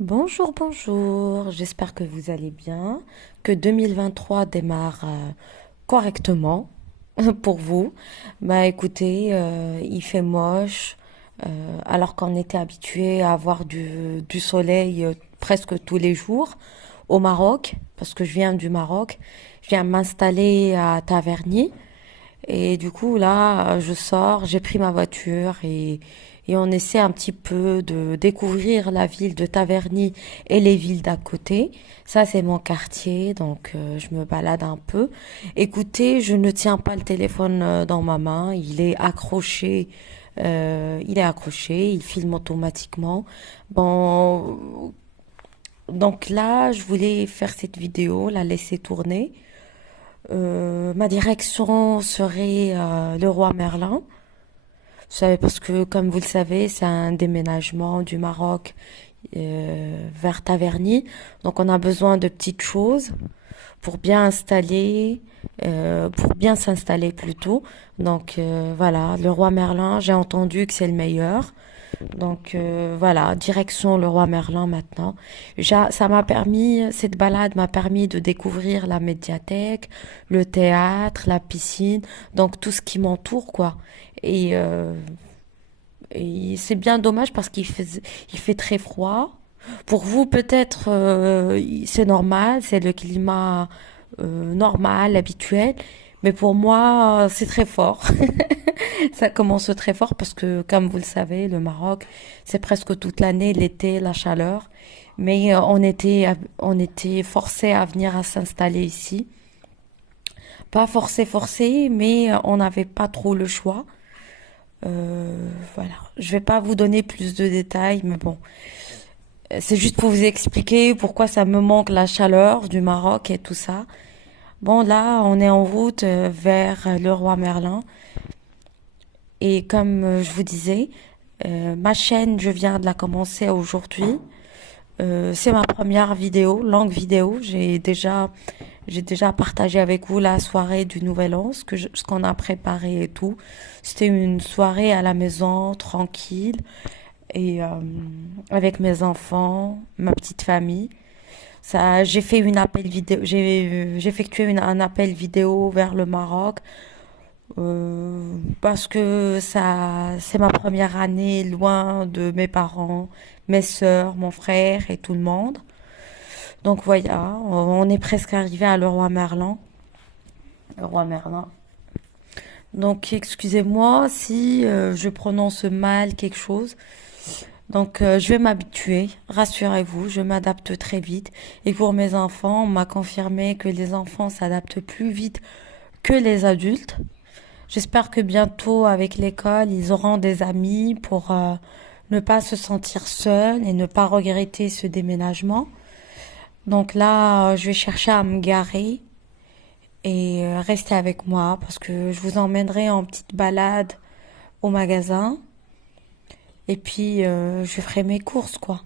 Bonjour, bonjour, j'espère que vous allez bien, que 2023 démarre correctement pour vous. Bah écoutez, il fait moche, alors qu'on était habitué à avoir du soleil presque tous les jours au Maroc, parce que je viens du Maroc, je viens m'installer à Taverny. Et du coup, là, je sors, j'ai pris ma voiture et on essaie un petit peu de découvrir la ville de Taverny et les villes d'à côté. Ça, c'est mon quartier, donc je me balade un peu. Écoutez, je ne tiens pas le téléphone dans ma main, il est accroché, il filme automatiquement. Bon, donc là, je voulais faire cette vidéo, la laisser tourner. Ma direction serait le roi Merlin. Vous savez, parce que comme vous le savez, c'est un déménagement du Maroc vers Taverny. Donc on a besoin de petites choses pour bien installer, pour bien s'installer plutôt. Donc voilà, le roi Merlin, j'ai entendu que c'est le meilleur. Donc voilà, direction le roi Merlin maintenant. Ça m'a permis, cette balade m'a permis de découvrir la médiathèque, le théâtre, la piscine, donc tout ce qui m'entoure quoi. Et, euh, et c'est bien dommage parce il fait très froid. Pour vous peut-être c'est normal, c'est le climat normal, habituel. Mais pour moi, c'est très fort. Ça commence très fort parce que, comme vous le savez, le Maroc, c'est presque toute l'année, l'été, la chaleur. Mais on était forcé à venir à s'installer ici. Pas forcé, mais on n'avait pas trop le choix. Voilà. Je vais pas vous donner plus de détails, mais bon. C'est juste pour vous expliquer pourquoi ça me manque la chaleur du Maroc et tout ça. Bon, là, on est en route vers le roi Merlin. Et comme je vous disais, ma chaîne, je viens de la commencer aujourd'hui. C'est ma première vidéo, longue vidéo. J'ai déjà partagé avec vous la soirée du Nouvel An, ce qu'on a préparé et tout. C'était une soirée à la maison, tranquille, et avec mes enfants, ma petite famille. Ça, j'ai fait une appel vidéo, j'ai effectué un appel vidéo vers le Maroc parce que ça, c'est ma première année loin de mes parents, mes sœurs, mon frère et tout le monde. Donc voilà, on est presque arrivé à Leroy Merlin. Leroy Merlin. Donc excusez-moi si je prononce mal quelque chose. Donc je vais m'habituer, rassurez-vous, je m'adapte très vite. Et pour mes enfants, on m'a confirmé que les enfants s'adaptent plus vite que les adultes. J'espère que bientôt, avec l'école, ils auront des amis pour ne pas se sentir seuls et ne pas regretter ce déménagement. Donc là, je vais chercher à me garer et rester avec moi parce que je vous emmènerai en petite balade au magasin et puis je ferai mes courses quoi.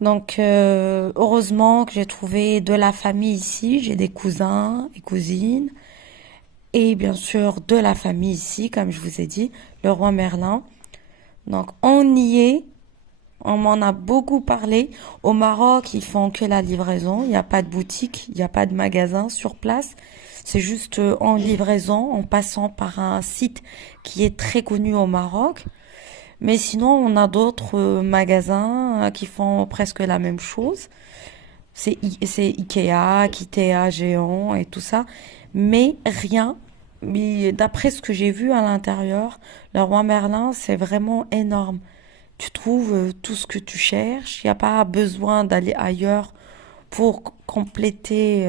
Donc heureusement que j'ai trouvé de la famille ici, j'ai des cousins et cousines et bien sûr de la famille ici, comme je vous ai dit, le roi Merlin. Donc on y est, on m'en a beaucoup parlé. Au Maroc, ils font que la livraison, il n'y a pas de boutique, il n'y a pas de magasin sur place. C'est juste en livraison, en passant par un site qui est très connu au Maroc. Mais sinon, on a d'autres magasins qui font presque la même chose. C'est Ikea, Kitea, Géant et tout ça. Mais rien. Mais d'après ce que j'ai vu à l'intérieur, le roi Merlin, c'est vraiment énorme. Tu trouves tout ce que tu cherches. Il n'y a pas besoin d'aller ailleurs pour compléter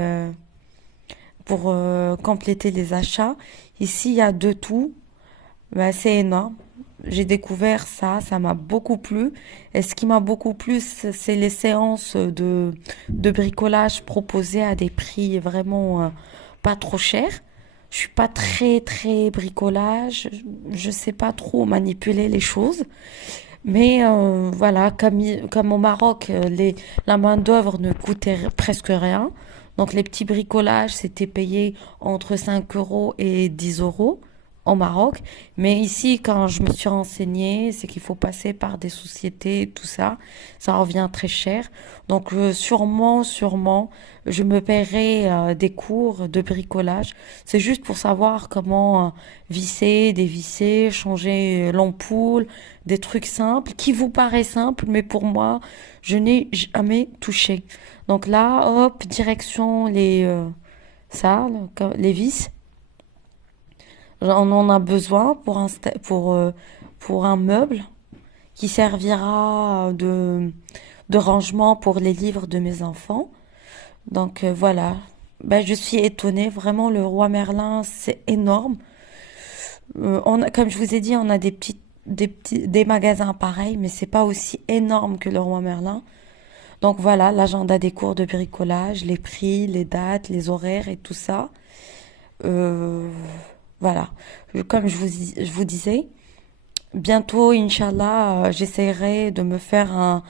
les achats. Ici, il y a de tout. Ben, c'est énorme. J'ai découvert ça, ça m'a beaucoup plu. Et ce qui m'a beaucoup plu, c'est les séances de bricolage proposées à des prix vraiment pas trop chers. Je suis pas très bricolage, je sais pas trop manipuler les choses. Mais voilà, comme au Maroc, la main-d'œuvre ne coûtait presque rien. Donc les petits bricolages, c'était payé entre 5 € et 10 € au Maroc. Mais ici, quand je me suis renseignée, c'est qu'il faut passer par des sociétés, tout ça. Ça revient très cher. Donc, sûrement, je me paierai des cours de bricolage. C'est juste pour savoir comment visser, dévisser, changer l'ampoule, des trucs simples qui vous paraissent simples, mais pour moi, je n'ai jamais touché. Donc là, hop, direction les vis. On en a besoin pour un meuble qui servira de rangement pour les livres de mes enfants. Donc voilà. Ben, je suis étonnée. Vraiment, le roi Merlin, c'est énorme. Comme je vous ai dit, on a des magasins pareils, mais c'est pas aussi énorme que le roi Merlin. Donc voilà, l'agenda des cours de bricolage, les prix, les dates, les horaires et tout ça. Euh, voilà. Comme je vous disais, bientôt, Inch'Allah, j'essaierai de me faire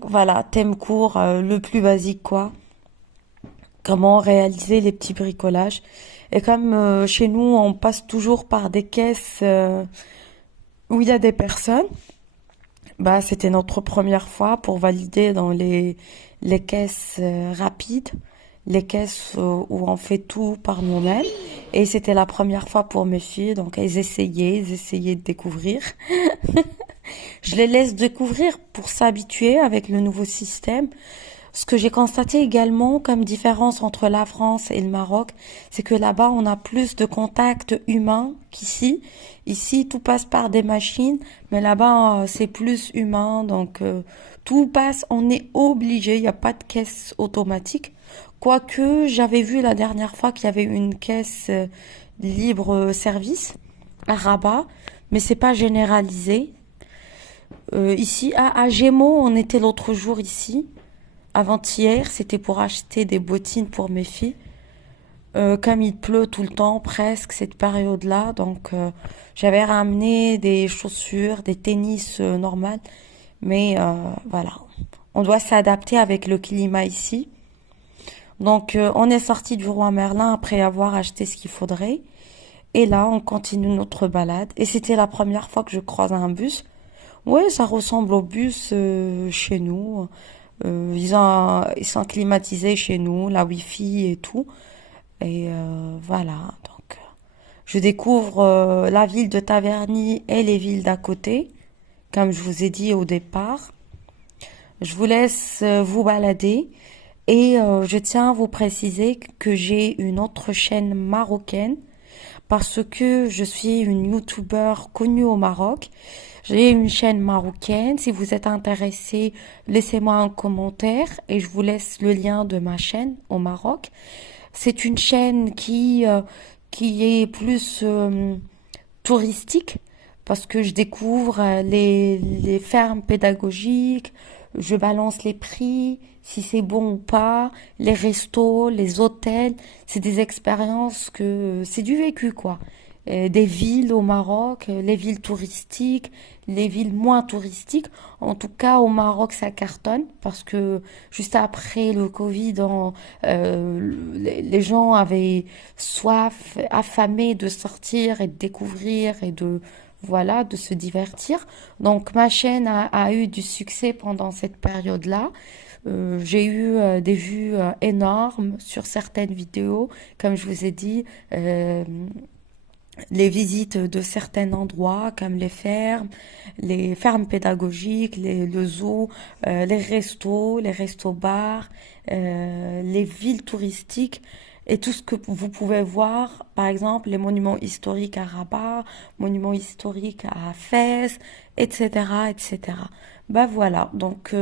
voilà, thème court le plus basique, quoi. Comment réaliser les petits bricolages. Et comme chez nous, on passe toujours par des caisses où il y a des personnes, bah, c'était notre première fois pour valider dans les caisses rapides, les caisses où on fait tout par nous-mêmes. Et c'était la première fois pour mes filles, donc elles essayaient de découvrir. Je les laisse découvrir pour s'habituer avec le nouveau système. Ce que j'ai constaté également comme différence entre la France et le Maroc, c'est que là-bas, on a plus de contacts humains qu'ici. Ici, tout passe par des machines, mais là-bas, c'est plus humain. Donc, tout passe, on est obligé, il n'y a pas de caisse automatique. Quoique, j'avais vu la dernière fois qu'il y avait une caisse libre service à Rabat, mais c'est pas généralisé. Ici, à Gémeaux, on était l'autre jour ici. Avant-hier, c'était pour acheter des bottines pour mes filles. Comme il pleut tout le temps, presque cette période-là, donc j'avais ramené des chaussures, des tennis normales, mais voilà, on doit s'adapter avec le climat ici. Donc on est sorti du Roi Merlin après avoir acheté ce qu'il faudrait, et là on continue notre balade. Et c'était la première fois que je croise un bus. Ouais, ça ressemble au bus chez nous. Ils sont climatisés chez nous, la Wi-Fi et tout. Et voilà, donc je découvre la ville de Taverny et les villes d'à côté, comme je vous ai dit au départ. Je vous laisse vous balader et je tiens à vous préciser que j'ai une autre chaîne marocaine parce que je suis une youtubeur connue au Maroc. J'ai une chaîne marocaine. Si vous êtes intéressé, laissez-moi un commentaire et je vous laisse le lien de ma chaîne au Maroc. C'est une chaîne qui est plus touristique parce que je découvre les fermes pédagogiques, je balance les prix, si c'est bon ou pas, les restos, les hôtels, c'est des expériences c'est du vécu quoi. Des villes au Maroc, les villes touristiques, les villes moins touristiques. En tout cas, au Maroc, ça cartonne parce que juste après le Covid, les gens avaient soif, affamés de sortir et de découvrir et voilà, de se divertir. Donc, ma chaîne a eu du succès pendant cette période-là. J'ai eu des vues énormes sur certaines vidéos, comme je vous ai dit. Les visites de certains endroits comme les fermes pédagogiques, le zoo, les restos-bars, les villes touristiques et tout ce que vous pouvez voir, par exemple les monuments historiques à Rabat, monuments historiques à Fès, etc., etc. Ben voilà, donc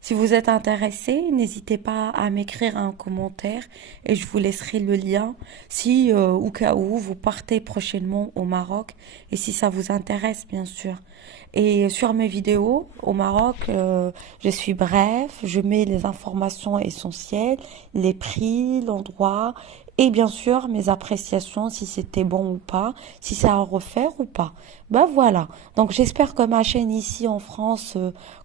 si vous êtes intéressé, n'hésitez pas à m'écrire un commentaire et je vous laisserai le lien si au cas où vous partez prochainement au Maroc et si ça vous intéresse bien sûr. Et sur mes vidéos au Maroc, je suis bref, je mets les informations essentielles, les prix, l'endroit et bien sûr mes appréciations si c'était bon ou pas, si c'est à refaire ou pas. Ben voilà. Donc j'espère que ma chaîne ici en France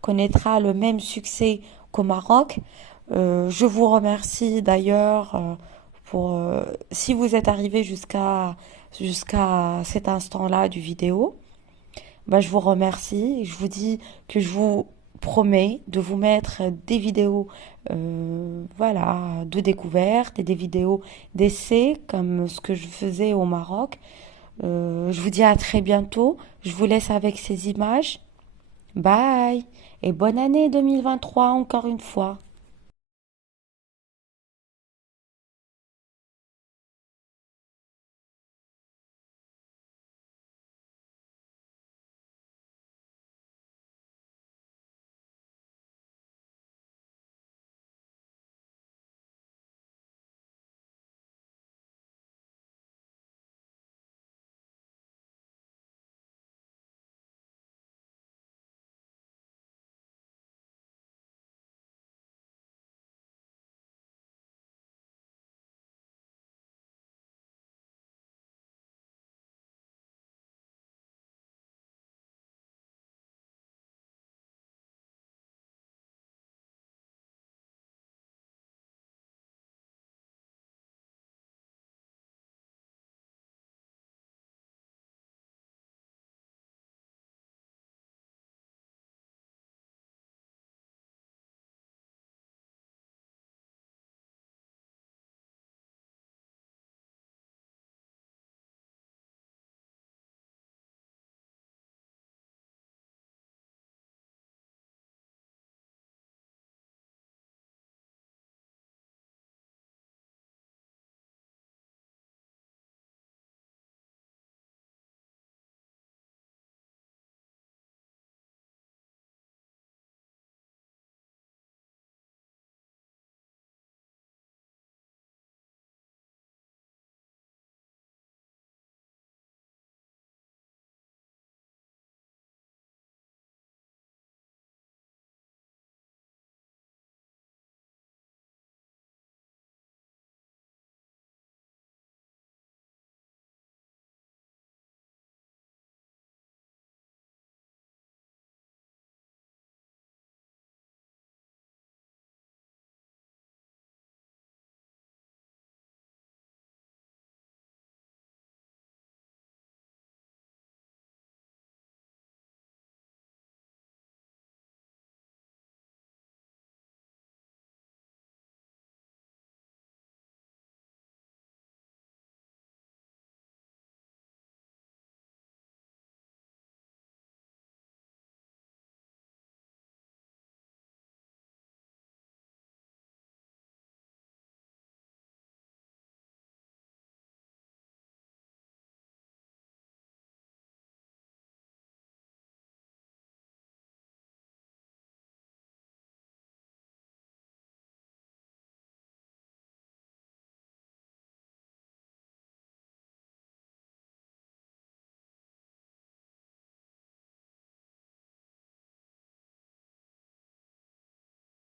connaîtra le même succès qu'au Maroc. Je vous remercie d'ailleurs pour si vous êtes arrivé jusqu'à jusqu'à cet instant-là du vidéo. Bah, je vous remercie et je vous dis que je vous promets de vous mettre des vidéos voilà, de découverte et des vidéos d'essai comme ce que je faisais au Maroc. Je vous dis à très bientôt. Je vous laisse avec ces images. Bye et bonne année 2023 encore une fois.